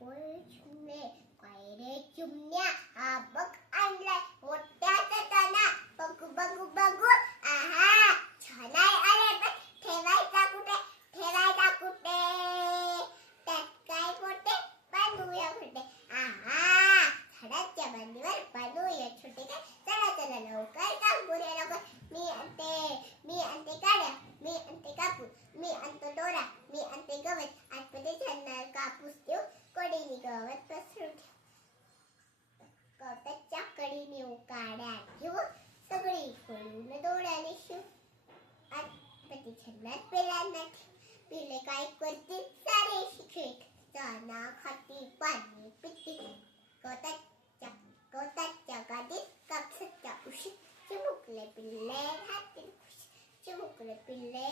पोळे चिमणे काय रे चिमण्या हा बघ आणलाय मोठ्याचा दाना बघू बघू बघू आहा छान आहे अरे पण ठेवायचा कुठे त्यात काय मोठे बनवूया कुठे आहा झाडाच्या बांधीवर बनवूया छोटे काय चला चला लवकर काम करूया लवकर मी आणते काड्या मी आणते कापूस मी आणतो दोरा मी आणते गवत आतमध्ये छान कापूस ठेवू कडीने गवत पसरून गवताच्या कडीने काड्या ठेवू सगळी कळून दोऱ्याने शिव आतमध्ये छान पेलांना पिले काय करते सारे शिक्षक चाना खाती पाणी पिती गवताच्या गादीत कापसाच्या उशी चिमुकले पिल्ले राहतील खुश चिमुकले पिल्ले